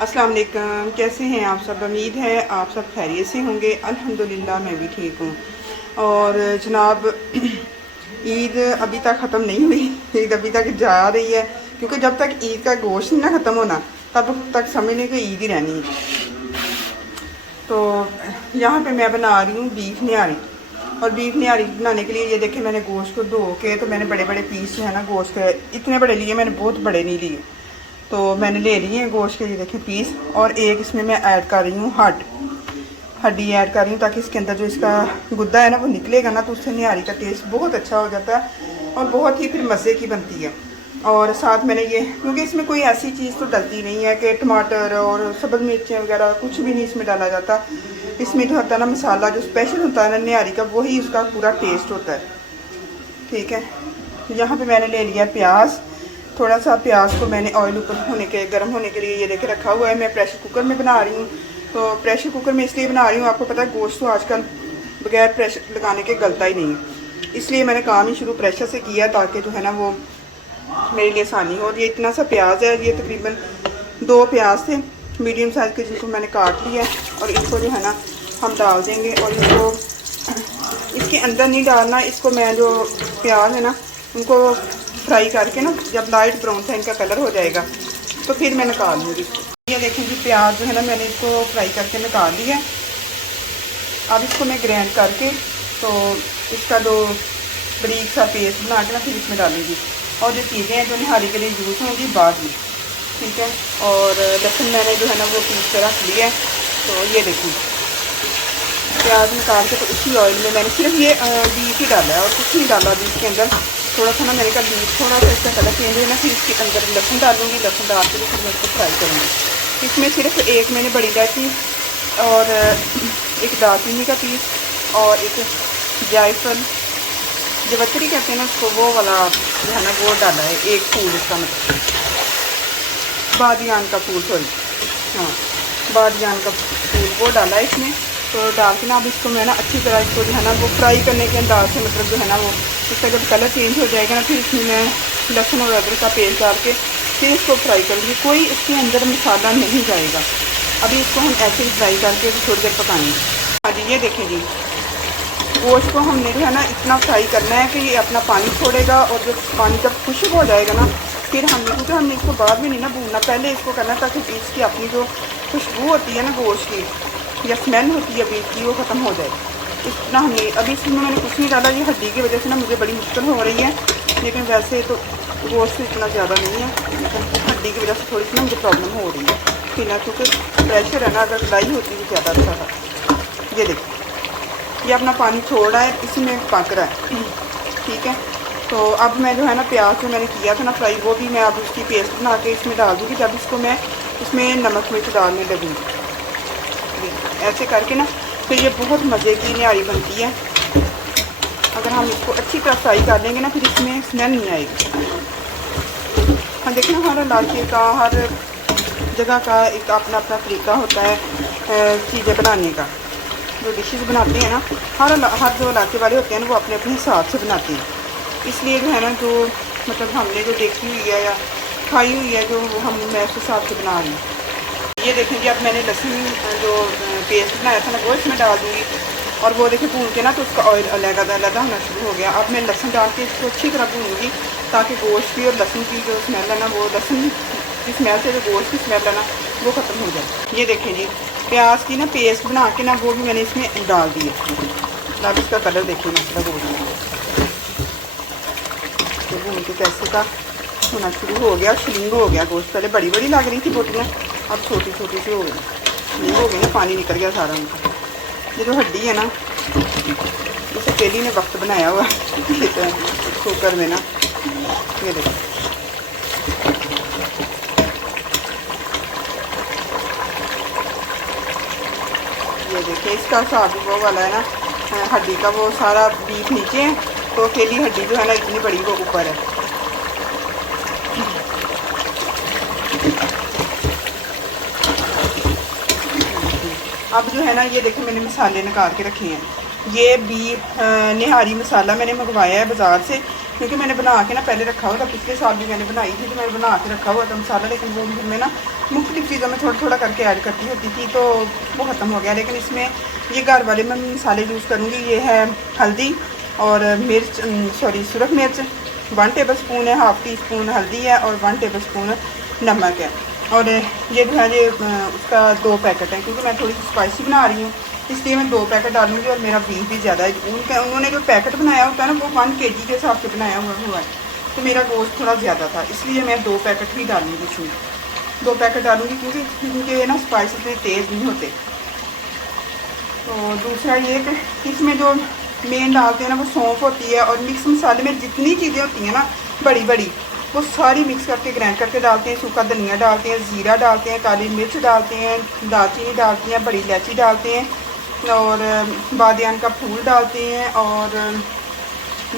अस्सलाम वालेकुम। कैसे हैं आप सब? उम्मीद है आप सब खैरियत से होंगे। अल्हम्दुलिल्लाह मैं भी ठीक हूँ। और जनाब ईद अभी तक ख़त्म नहीं हुई, ईद अभी तक जा रही है, क्योंकि जब तक ईद का गोश्त नहीं ना ख़त्म होना तब तक समझ लें कि ईद ही रहनी है। तो यहाँ पे मैं बना रही हूँ बीफ निहारी। और बीफ निहारी बनाने के लिए ये देखें, मैंने गोश्त को धो के तो मैंने बड़े बड़े पीस जो है ना गोश्त के इतने बड़े लिए, मैंने बहुत बड़े नहीं लिए। तो मैंने ले लिए हैं गोश्त के, ये देखें पीस। और एक इसमें मैं ऐड कर रही हूँ हड्डी ऐड कर रही हूँ, ताकि इसके अंदर जो इसका गुद्दा है ना वो निकलेगा ना, तो उससे निहारी का टेस्ट बहुत अच्छा हो जाता है और बहुत ही फिर मज़े की बनती है। और साथ मैंने ये, क्योंकि इसमें कोई ऐसी चीज़ तो डलती नहीं है कि टमाटर और सब्ज़ मिर्चें वगैरह कुछ भी नहीं इसमें डाला जाता। इसमें जो होता है ना मसाला जो स्पेशल होता है ना निहारी का, वही उसका पूरा टेस्ट होता है। ठीक है, यहाँ पे मैंने ले लिया प्याज। थोड़ा सा प्याज को मैंने ऑयल ऊपर गर्म होने के लिए ये देके रखा हुआ है। मैं प्रेशर कुकर में बना रही हूँ। तो प्रेशर कुकर में इसलिए बना रही हूँ, आपको पता है गोश्त तो आजकल बगैर प्रेशर लगाने के गलता ही नहीं है, इसलिए मैंने काम ही शुरू प्रेशर से किया, ताकि जो है ना वो मेरे लिए आसानी हो। और ये इतना सा प्याज है, ये तकरीबन 2 प्याज थे मीडियम साइज़ के, जिनको मैंने काट लिया और इसको जो है ना हम डाल देंगे। और इसको इसके अंदर नहीं डालना, इसको मैं जो प्याज है ना उनको फ्राई करके ना, जब लाइट ब्राउन सा इनका कलर हो जाएगा तो फिर मैं निकाल लूँगी इसको। ये देखें जी प्याज जो है ना मैंने इसको फ्राई करके निकाल लिया। अब इसको मैं ग्राइंड करके तो इसका जो बारीक सा पेस्ट बना के ना फिर इसमें डालूँगी। और जो चीज़ें हैं जो निहारी के लिए यूज़ होंगी बाद में, ठीक है। और लहसुन मैंने जो है ना वो पीस कर रख लिया है। तो ये देखिए प्याज निकाल के तो इसी ऑयल में मैंने सिर्फ ये बीफ ही डाला है और कुछ नहीं डाला। बीफ के अंदर थोड़ा सा ना मैंने कहा बीफ थोड़ा सा इसका कलर चेंज है ना, फिर इसके अंदर लहसुन डालूँगी। लहसुन डाल के फिर मैं इसको फ्राई करूँगी। इसमें सिर्फ एक मैंने बड़ी इलायची और एक दालचीनी का पीस और एक जायफल जवतरी कहते हैं ना उसको, वो वाला जो है ना वो डाला है। एक फूल इसका मतलब बादियान का फूल, सॉरी हाँ बादियान का फूल वो डाला है इसमें। तो डाल के ना अब इसको मैं ना अच्छी तरह इसको जो है ना वो फ्राई करने के अंदाज से, मतलब जो है ना वो इसका जब कलर चेंज हो जाएगा ना, फिर इसमें मैं लहसुन और अदरक का पेस्ट डाल के फिर इसको फ्राई करूँगी। कोई इसके अंदर मसाला नहीं जाएगा। अभी इसको हम ऐसे ही फ्राई करके थोड़ी देर पकाएंगे। हाँ जी, ये देखें जी गोश्त को हमने जो है ना इतना फ्राई करना है कि ये अपना पानी छोड़ेगा। और जब पानी जब खुश्क हो जाएगा ना, फिर हमने, क्योंकि हमने इसको बाद में नहीं ना भूनना, पहले इसको करना ताकि इसकी अपनी जो खुशबू होती है ना गोश्त की या स्मेल होती है बीफ की, वो ख़त्म हो जाए। इतना हमने अभी इसमें मैंने कुछ नहीं डाला। ये हड्डी की वजह से ना मुझे बड़ी मुश्किल हो रही है, लेकिन वैसे तो गोश्त इतना ज़्यादा नहीं है, लेकिन हड्डी की वजह से थोड़ी सी ना मुझे प्रॉब्लम हो रही है फिर ना, क्योंकि प्रेशर है ना, अगर कढ़ाई होती तो ज़्यादा अच्छा था। ये देखिए ये अपना पानी छोड़ रहा है, इसी में पक रहा है, ठीक है। तो अब मैं जो है ना प्याज जो मैंने किया था ना फ्राई, वो भी मैं अब उसकी पेस्ट बना के इसमें डाल दूँगी। जब इसको मैं इसमें नमक मिर्च डालने लगूँगी ऐसे करके ना, तो ये बहुत मज़े की निहारी बनती है। अगर हम इसको अच्छी तरह फ्राई कर लेंगे ना, फिर इसमें स्मेल नहीं आएगी। हाँ देखना, हर इलाके का हर जगह का एक अपना अपना तरीका होता है चीज़ें बनाने का। जो डिशेस बनाते हैं ना, हर जो इलाके वाले होते हैं ना, वो अपने अपने हिसाब से बनाते हैं। इसलिए जो है ना, जो मतलब हमने जो देखी हुई है या खाई हुई है, जो हम मैं उस हिसाब से बना रही हूँ। ये देखें जी अब मैंने लहसुन जो पेस्ट बनाया था ना वो इसमें डाल दूँगी। और वो देखें भून के ना तो उसका ऑयल अलग होना शुरू हो गया। अब मैं लहसुन डाल के इसको अच्छी तरह भूनूँगी, ताकि गोश्त की और लहसुन की जो स्मेल है ना, वो लहसुन की स्मेल से जो गोश्त की स्मेल है ना वो ख़त्म हो जाए। ये देखें जी प्याज की ना पेस्ट बना के ना वो भी मैंने इसमें डाल दी है। अब इसका कलर देखिए मतलब गोश्त तो भून के कैसे का होना शुरू हो गया, शिलिंग हो गया गोश्त। पहले बड़ी बड़ी लग रही थी बोटियाँ, अब छोटी छोटी सी हो गई, शिलिंग हो गई ना, पानी निकल गया सारा उनका। ये जो हड्डी है ना, इसे पहली ने वक्त बनाया हुआ कुकर में ना। ये देखो ये देखिए इसका हिसाब वो वाला है ना, हड्डी का वो सारा बीफ नीचे है, तो अकेली हड्डी जो है ना इतनी बड़ी वो ऊपर है। अब जो है ना ये देखें मैंने मसाले निकाल के रखे हैं। ये बीफ निहारी मसाला मैंने मंगवाया है बाज़ार से। क्योंकि मैंने बना के ना पहले रखा हुआ था, पिछले साल भी मैंने बनाई थी, तो मैंने बना के रखा हुआ था मसाला, लेकिन वो मैं ना मुख्तलिफ चीज़ों में थोड़ा थोड़ा करके ऐड करती होती थी, तो वो ख़त्म हो गया। लेकिन इसमें ये घर वाले मैं मसाले यूज़ करूँगी। ये है हल्दी और मिर्च, सॉरी सुरख मिर्च 1 टेबल स्पून है, हाफ़ टी स्पून हल्दी है और 1 टेबल स्पून नमक है। और ये जो है ये उसका 2 पैकेट है, क्योंकि मैं थोड़ी सी स्पाइसी बना रही हूँ, इसलिए मैं 2 पैकेट डालूँगी। और मेरा बीफ भी ज़्यादा है, उन्होंने जो पैकेट बनाया होता है ना वो 1 kg के हिसाब से बनाया हुआ है, तो मेरा गोश्त थोड़ा ज़्यादा था, इसलिए मैं 2 पैकेट ही डालूँगी इसमें। 2 पैकेट डालूँगी क्योंकि ना स्पाइस इतने तेज़ नहीं होते। तो दूसरा ये कि इसमें जो मेन डालते हैं ना वो सौंफ होती है, और मिक्स मसाले में जितनी चीज़ें होती हैं ना बड़ी बड़ी, वो सारी मिक्स करके ग्राइंड करके डालते हैं। सूखा धनिया डालते हैं, ज़ीरा डालते हैं, काली मिर्च डालते हैं, दालचीनी डालते हैं, बड़ी इलायची डालते हैं, और बादियान का फूल डालते हैं, और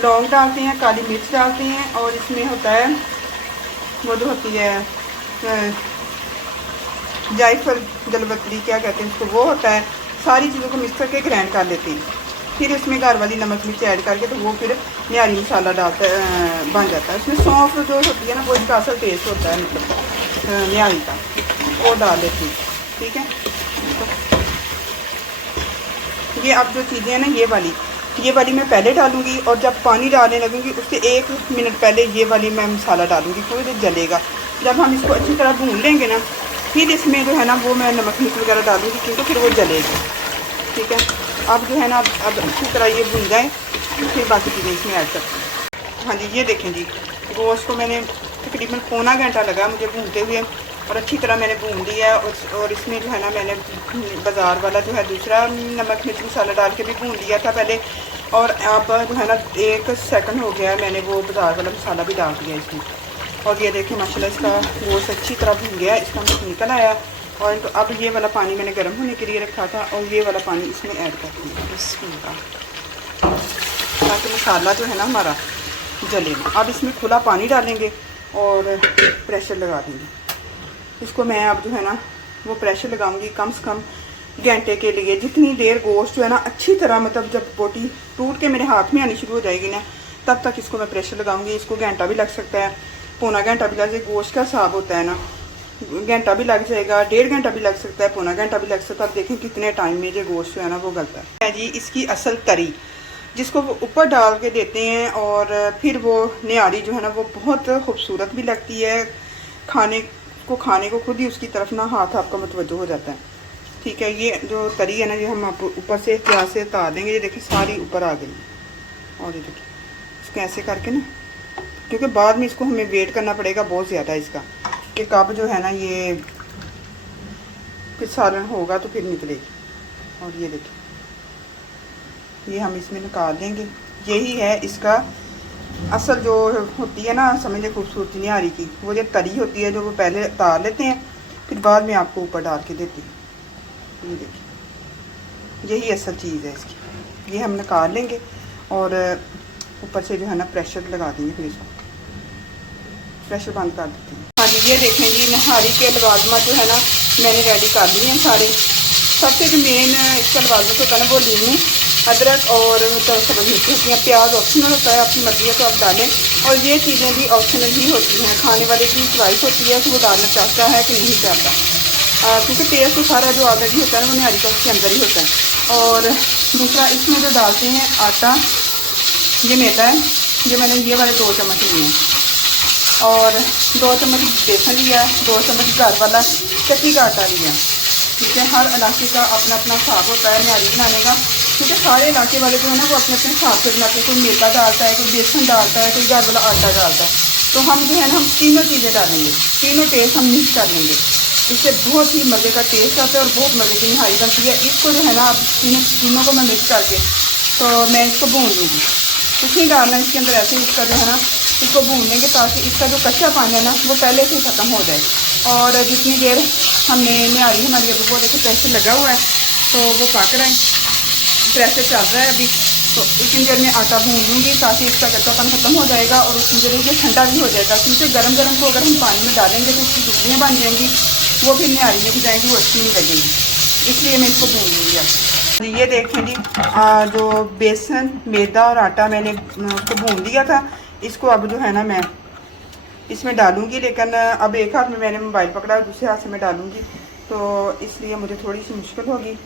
लौंग डालते हैं, काली मिर्च डालते हैं, और इसमें होता है वो जो होती है जायफल जलपत्री क्या कहते हैं उसको, वो होता है। सारी चीज़ों को मिक्स करके ग्राइंड कर लेते हैं, फिर इसमें घर वाली नमक मिर्च ऐड करके, तो वो फिर निहारी मसाला डालता बन जाता है। इसमें सौंफ जो होती है ना वो इसका असल टेस्ट होता है, मतलब निहारी का, वो डाल लेती हूँ। ठीक है, तो ये अब जो चीज़ें हैं ना ये वाली मैं पहले डालूँगी, और जब पानी डालने लगूँगी उससे 1 मिनट पहले ये वाली मैं मसाला डालूँगी, थोड़ी देर जलेगा। जब हम इसको अच्छी तरह भून लेंगे ना, फिर इसमें जो है ना वो मैं नमक मिर्च वगैरह डालूँगी, क्योंकि फिर वो जलेगी। ठीक है, अब जो है ना अब अच्छी तरह ये भून जाए, फिर बाकी चीज़ें इसमें ऐड करते हैं। हाँ जी, ये देखें जी, गोश्त को मैंने तकरीबन पौना घंटा लगा मुझे भूनते हुए, और अच्छी तरह मैंने भून दिया। और इसमें जो है ना मैंने बाज़ार वाला जो है दूसरा नमक मिर्च मसाला डाल के भी भून लिया था पहले, और अब जो है ना 1 सेकंड हो गया मैंने वो बाज़ार वाला मसाला भी डाल दिया इसमें। और ये देखें माशाल्लाह इसका गोश्त अच्छी तरह भून गया, इसका मिर्च निकल आया। और तो अब ये वाला पानी मैंने गर्म होने के लिए रखा था, और ये वाला पानी इसमें ऐड कर दिया बिस्मिल्लाह, ताकि मसाला जो है ना हमारा जले ना। अब इसमें खुला पानी डालेंगे और प्रेशर लगा देंगे इसको। मैं अब जो है ना वो प्रेशर लगाऊंगी कम से कम घंटे के लिए। जितनी देर गोश्त जो है ना अच्छी तरह, मतलब जब बोटी टूट के मेरे हाथ में आनी शुरू हो जाएगी ना, तब तक इसको मैं प्रेशर लगाऊंगी। इसको घंटा भी लग सकता है, पौना घंटा भी लग जाए, गोश्त का हिसाब होता है ना, घंटा भी लग जाएगा, 1.5 घंटा भी लग सकता है, पौना घंटा भी लग सकता है। अब देखें कितने टाइम में जो गोश्त है ना वो गलता है जी। इसकी असल तरी जिसको वो ऊपर डाल के देते हैं, और फिर वो निहारी जो है ना वो बहुत खूबसूरत भी लगती है। खाने को खुद ही उसकी तरफ ना हाथ आपका मुतवज्जो हो जाता है। ठीक है, ये जो तरी है ना ये हम आप ऊपर से प्याज से उतार देंगे। ये देखिए सारी ऊपर आ गई, और ये देखिए इसको ऐसे करके ना, क्योंकि बाद में इसको हमें वेट करना पड़ेगा बहुत ज़्यादा इसका, कि कब जो है ना ये फिर सालन होगा तो फिर निकलेगी। और ये देखिए ये हम इसमें निकाल देंगे। यही है इसका असल जो होती है ना, समझिए खूबसूरती निहारी की, वो जो तरी होती है जो वो पहले उतार लेते हैं, फिर बाद में आपको ऊपर डाल के देती है। ये देखिए यही असल चीज़ है इसकी। ये हम निकाल लेंगे और ऊपर से जो है ना प्रेशर लगा देंगे, फिर इसको प्रेशर बंद कर देते हैं। हाँ जी, ये देखें जी निहारी के लवाजमा जो है ना मैंने रेडी कर लिए हैं सारे। सबसे जो मेन इसका लवाजमा होता है ना वो लीमू, अदरक और सब्ज़ मिर्ची होती हैं। प्याज ऑप्शनल होता है, अपनी मर्जी है तो आप डालें, और ये चीज़ें भी ऑप्शनल ही होती हैं। खाने वाले की चॉइस होती है कि वो डालना चाहता है कि नहीं चाहता, क्योंकि टेस्ट तो सारा जो ऑलरेडी होता है वो निहारी का उसके अंदर ही होता है। और दूसरा इसमें जो डालते हैं आटा, ये मैदा है, जो मैंने ये वाले 2 चम्मच लिए हैं, और 2 चम्मच बेसन लिया, 2 चम्मच घर वाला चक्की का आटा लिया। ठीक है, हर इलाके का अपना अपना हिसाब होता है निहारी बनाने का, क्योंकि सारे इलाके वाले जो है ना वो अपने अपने हिसाब से बनाते हैं। कोई मैदा डालता है, कोई बेसन डालता है, कोई घर वाला आटा डालता है। तो हम जो है ना हम तीनों चीज़ें डालेंगे, तीनों टेस्ट हम मिक्स कर लेंगे। इससे बहुत ही मज़े का टेस्ट आता है और बहुत मज़े की निहारी बनती है। इसको जो है ना अब तीनों को मैं मिक्स करके तो मैं इसको भून लूँगी। कुछ नहीं डालना इसके अंदर, ऐसे ही इसका जो है ना इसको भून लेंगे ताकि इसका जो कच्चा पानी है ना वो पहले से ही ख़त्म हो जाए। और जितनी देर हमने निहारी हमारी अभी वो देखो प्रेशर लगा हुआ है तो वो पक रहा है, प्रेशर चल रहा है अभी। तो इतनी देर में आटा भून लूँगी ताकि इसका कच्चापन ख़त्म हो जाएगा और उतनी देर ये ठंडा भी हो जाएगा। क्योंकि गरम गरम को अगर हम पानी में डालेंगे तो उसकी गुठलियाँ बन जाएंगी, वो फिर निहारी में भी जाएंगी, वो अच्छी नहीं लगेगी। इसलिए मैं इसको भून लूँगी अब। ये देखें जी जो बेसन मैदा और आटा मैंने उसको भून लिया था, इसको अब जो है ना मैं इसमें डालूंगी, लेकिन अब एक हाथ में मैंने मोबाइल पकड़ा है, दूसरे हाथ से मैं डालूंगी, तो इसलिए मुझे थोड़ी सी मुश्किल होगी।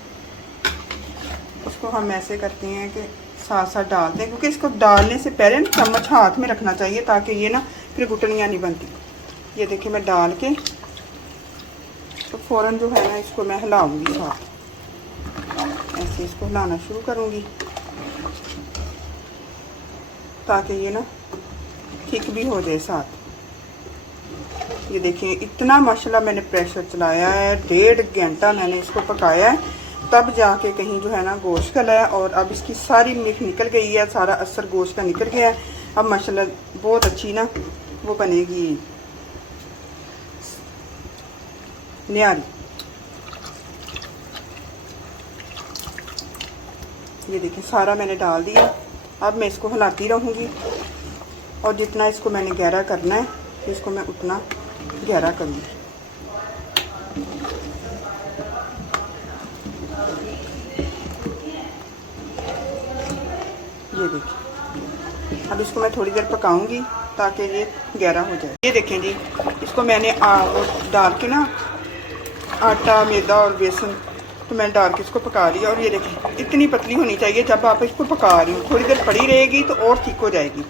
उसको हम ऐसे करते हैं कि साथ साथ डालते हैं, क्योंकि इसको डालने से पहले ना चम्मच हाथ में रखना चाहिए ताकि ये ना फिर गुटलियाँ नहीं बनती। ये देखिए मैं डाल के तो फ़ौरन जो है ना इसको मैं हिलाऊंगी, साथ ऐसे इसको हिलाना शुरू करूँगी ताकि ये ना थिक भी हो जाए साथ। ये देखिए इतना माशाल्लाह मैंने प्रेशर चलाया है, 1.5 घंटा मैंने इसको पकाया है, तब जाके कहीं जो है ना गोश्त गला है। और अब इसकी सारी मिर्च निकल गई है, सारा असर गोश्त का निकल गया है। अब माशाल्लाह बहुत अच्छी ना वो बनेगी निहारी। ये देखिए सारा मैंने डाल दिया। अब मैं इसको हिलाती रहूँगी और जितना इसको मैंने गहरा करना है इसको मैं उतना गहरा करूँगी। ये देखिए अब इसको मैं थोड़ी देर पकाऊंगी ताकि ये गहरा हो जाए। ये देखें जी, इसको मैंने वो डाल के ना आटा, मैदा और बेसन तो मैं डाल के इसको पका लिया। और ये देखें इतनी पतली होनी चाहिए, जब आप इसको पका रही हो थोड़ी देर पड़ी रहेगी तो और थिक हो जाएगी।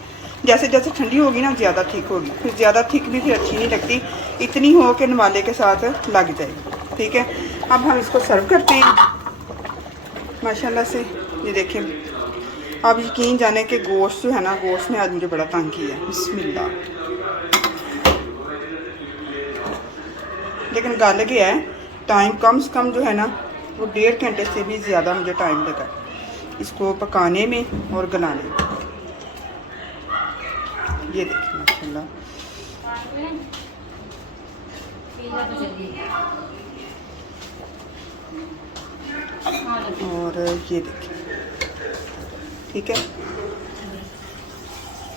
जैसे जैसे ठंडी होगी ना ज़्यादा थिक होगी, फिर ज़्यादा थिक भी फिर अच्छी नहीं लगती, इतनी हो के नवाले के साथ लग जाएगी। ठीक है, अब हम इसको सर्व करते हैं माशाल्लाह से। ये देखें अब यकीन जाने कि गोश्त जो है ना, गोश्त ने आज मुझे बड़ा तंग किया है। बिस्मिल्लाह। लेकिन गल गया है, टाइम कम से कम जो है ना वो 1.5 घंटे से भी ज़्यादा मुझे टाइम लगा इसको पकाने में और गलाने में। ये देखिए माशाल्लाह। और ये देखिए ठीक है।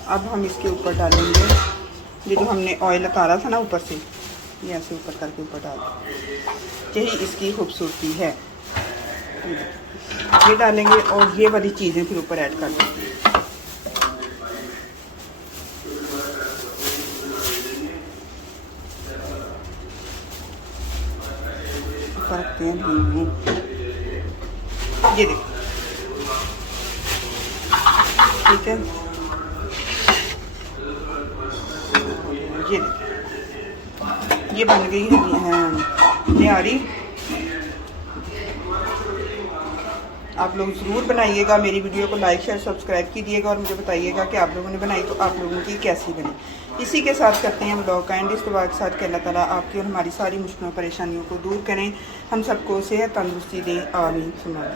अब हम इसके ऊपर डालेंगे ये जो हमने ऑयल उतारा था ना ऊपर से, ये ऐसे ऊपर करके ऊपर डाल, यही इसकी खूबसूरती है। ये डालेंगे और ये वाली चीज़ें फिर ऊपर ऐड कर देंगे। रखते हैं नींबू। ये देखिए ठीक है। ये देखिए ये बन गई है निहारी। आप लोग ज़रूर बनाइएगा, मेरी वीडियो को लाइक शेयर सब्सक्राइब कीजिएगा और मुझे बताइएगा कि आप लोगों ने बनाई तो आप लोगों की कैसी बनी। इसी के साथ करते हैं ब्लॉग का एंड। इस दुआ के साथ कि अल्लाह ताला आपकी और हमारी सारी मुश्किलों परेशानियों को दूर करें, हम सबको सेहत तंदुरुस्ती दें। आमीन सुना।